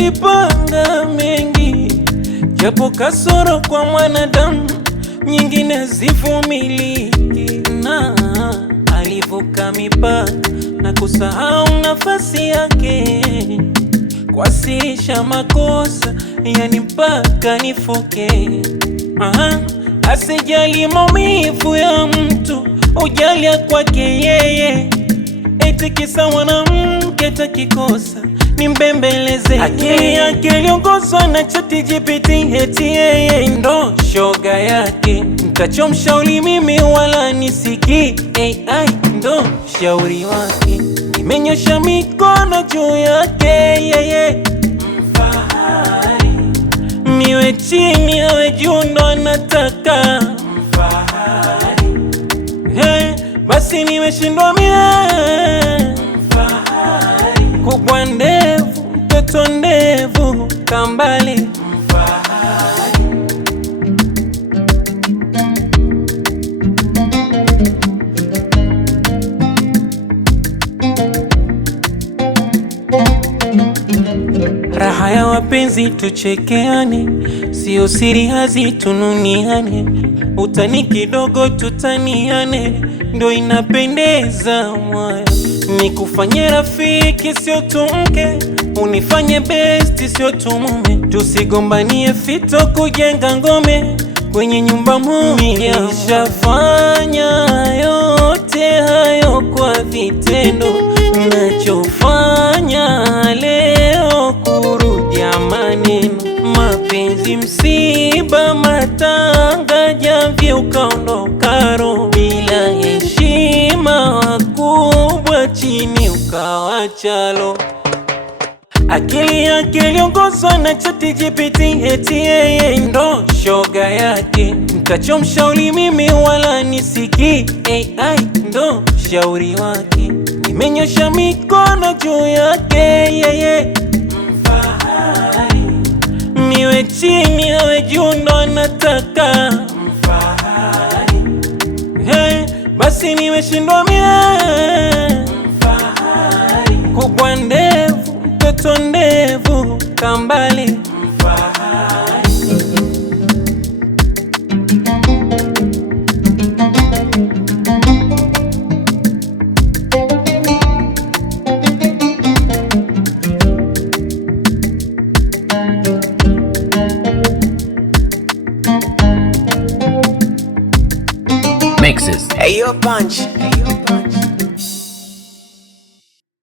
alipanga mengi, japo kasoro kwa mwanadamu nyingine zivumiliki, na alivuka mipaka na kusahau nafasi yake, kuwasilisha makosa yani mpaka nifoke. Asijali maumivu ya mtu, ujalia kwake yeye, eti kisa mwanamke takikosa nimbembeleze. Akili yake iliongozwa na ChatGPT, eti yeye ndo shoga yake. Mtachomshauri mimi wala nisiki, AI ndo shauri wake. Nimenyosha mikono juu yake yeye, mfahari. Niwe chini awe juu ndo anataka, mfahari. Basi nimeshindwa mie, mfahari. Kubwa ndevu, mtoto ndevu, kambali, mfahari. Raha ya wapenzi tuchekeane, sio siri hazitununiane, utani kidogo tutaniane, ndo inapendeza moyo. Nikufanye rafiki sio tumke, unifanye besti sio tumume, tusigombanie fito kujenga ngome kwenye nyumba moja. Nishafanya yote hayo kwa vitendo, nachofanya leo kurudia maneno. Mapenzi msiba, matanga, jamvi ukaondoka roho bila heshima, wakubwa chini ukawachalo. Akili yake iliongozwa na ChatGPT, eti yeye ndo shoga yake. Mtachomshauri mimi wala nisiki, AI ndo shauri wake. Nimenyosha mikono juu yake yeye, mfahari. Niwe chini awe juu ndo anataka, mfahari. Basi nimeshindwa mie, mfahari. Kubwa ndevu, mtoto ndevu, kambali, mfahari. Mixes. Hey, yo, Punch.